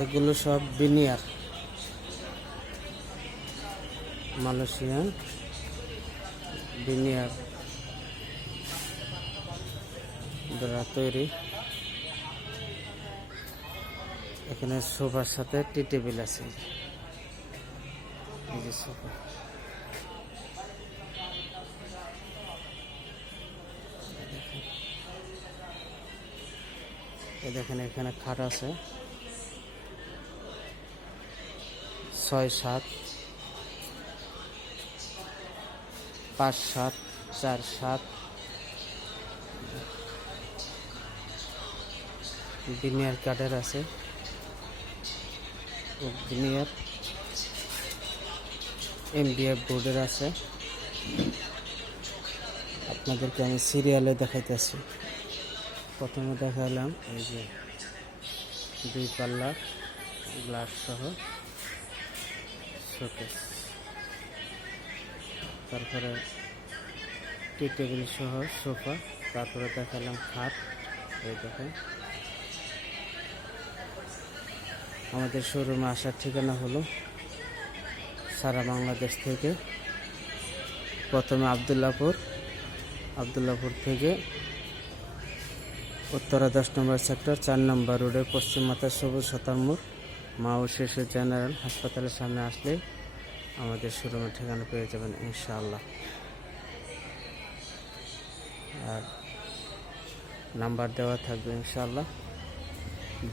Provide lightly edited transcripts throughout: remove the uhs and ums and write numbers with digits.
এগুলো সব veneer, Malaysian veneer দ্বারা তৈরি। এখানে সোফার সাথে টি টেবিল আছে, এই যে সোফা। এই দেখেন এখানে খাট আছে 6-7, 5-7, 4-7 বিনিয়ার কাঠের আছে, বিনিয়ার এমডিএফ বোর্ডের আছে। আপনাদেরকে আমি সিরিয়ালে দেখাইতেছি। প্রথমে দেখালাম এই যে 2 পাল্লা গ্লাস সহ শোকেস, তারপরে টি টেবিল সহ সোফা, তারপরে দেখালাম খাট। এই দেখেন আমাদের শোরুমে আসার ঠিকানা হলো সারা বাংলাদেশ থেকে প্রথমে আবদুল্লাপুর থেকে উত্তরা 10 নম্বর সেক্টর 4 নম্বর রোডে পশ্চিম মাথায় সবুজ শতার মোড় মা ও শিশু জেনারেল হাসপাতালের সামনে আসলে আমাদের শোরুমের ঠিকানা পেয়ে যাবেন ইনশাআল্লাহ। আর নাম্বার দেওয়া থাকবে ইনশাআল্লাহ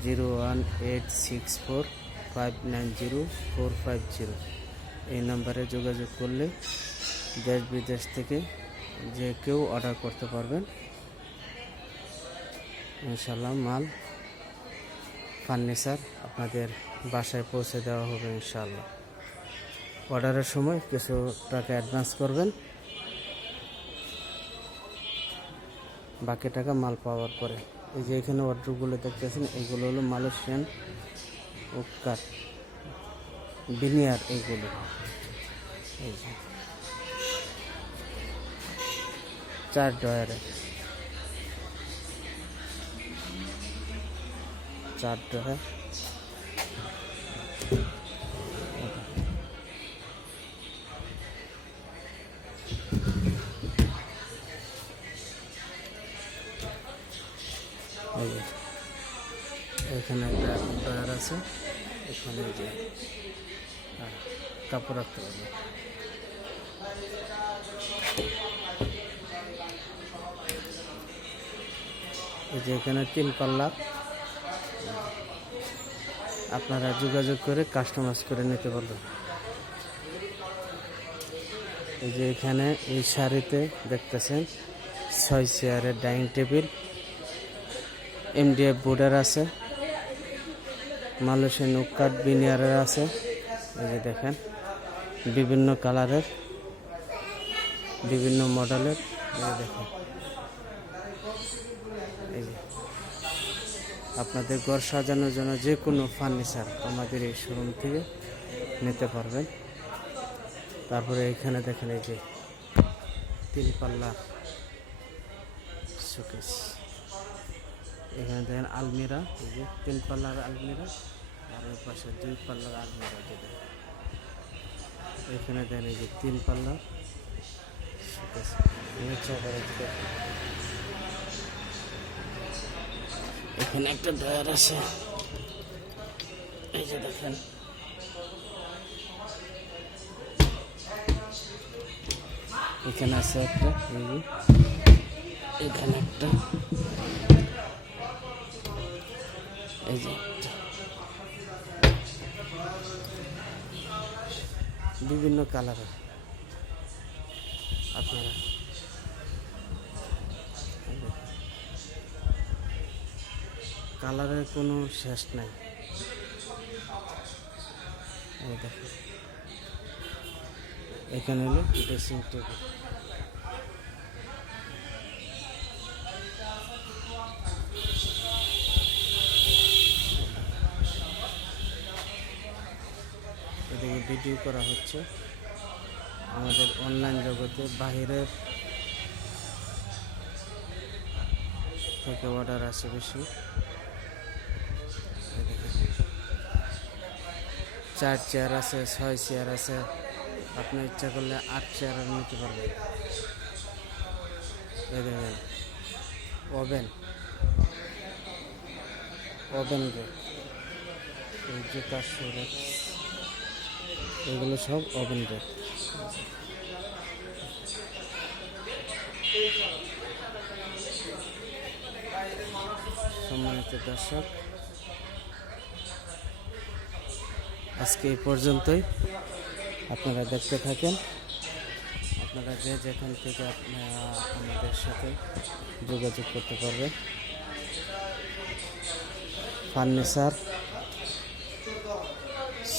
01864590450। এই নাম্বারে যোগাযোগ করলে দেশ বিদেশ থেকে যে কেউ অর্ডার করতে পারবেন ইনশাআল্লাহ। মাল ফার্নিচার আপনাদের বাসায় পৌঁছে দেওয়া হবে ইনশাআল্লাহ। অর্ডারের সময় কিছু টাকা অ্যাডভান্স করবেন, বাকি টাকা মাল পাওয়ার পরে। এই যে এখানে অর্ডারগুলো দেখতেছেন, এগুলো হলো মালয়েশিয়ান কাঠ বিনিয়ার। এইগুলো এই যে 4 ডয়ারের, 4 ডয়ার। এখানে একটা ডয়ার আছে, এখানে যে কাপড় রাখতে পারবে। এই যে এখানে 3 পাল্লা, আপনারা যোগাযোগ করে কাস্টমাইজ করে নিতে পারবেন। এই যে এখানে এই শাড়িতে দেখতেছেন 6 চেয়ারের ডাইনিং টেবিল, এমডিএফ বোর্ডের আছে, মালয়েশিয়ান কাঠ বিনিয়ারের আছে। এই যে দেখেন বিভিন্ন কালারের, বিভিন্ন মডেলের। এই দেখেন এই যে আপনাদের ঘর সাজানোর জন্য যে কোনো ফার্নিচার আমাদের এই শোরুম থেকে নিতে পারবেন। তারপরে এখানে দেখেন এই যে 3 পাল্লা শোকেস, এখানে দেখেন আলমিরা, এই যে 3 পাল্লার আলমিরা, আর ওই পাশে 2 পাল্লার আলমিরা। যেটা এখানে দেখেন এই যে 3 পাল্লা শোকেস। এখানে একটা ড্রয়ার আছে, এই যে দেখেন এখানে আছে একটা, এই যে এখানে একটা, এই যে বিভিন্ন কালারের। আপনারা কালারের কোনো শেষ নাই। এই দেখেন এখানে হলো ড্রেসিং টেবিল। এদিকে ভিডিও করা হচ্ছে, আমাদের অনলাইন জগতে বাহিরের থেকে অর্ডার আসে বেশি। 4 চেয়ার আছে, 6 চেয়ার আছে, আপনি ইচ্ছা করলে 8 চেয়ারও নিতে পারবেন। এই দেখেন ওভেন, ওভেন রেক, এই জুতার সুরেক্স, এগুলো সব ওভেন রেক। সম্মানিত দর্শক, আজকে এই পর্যন্তই। আপনারা দেখতে থাকেন। আপনারা যে যেখান থেকে আপনারা আমাদের সাথে যোগাযোগ করতে পারবেন। Furniture,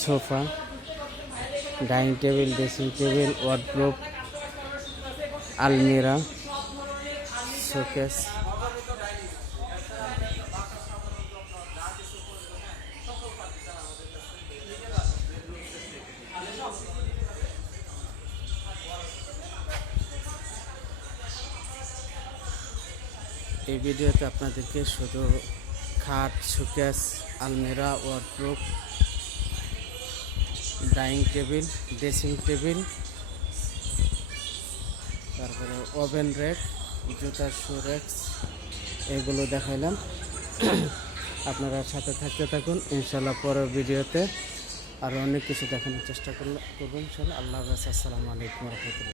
sofa, dining table, dressing table, wardrobe, আলমিরা, শোকেস, এই ভিডিওতে আপনাদেরকে শুধু খাট, শোকেস, আলমিরা, wardrobe, dining table, dressing table, তারপরে ওভেন রেক, জুতার সুরেক্স, এগুলো দেখাইলাম। আপনারা সাথে থাকতে থাকুন, ইনশাল্লাহ পরের ভিডিওতে আরও অনেক কিছু দেখানোর চেষ্টা করবো ইনশাল্লাহ। আল্লাহ হাফেজ, আসসালামু আলাইকুম রহমতুল্লাহ।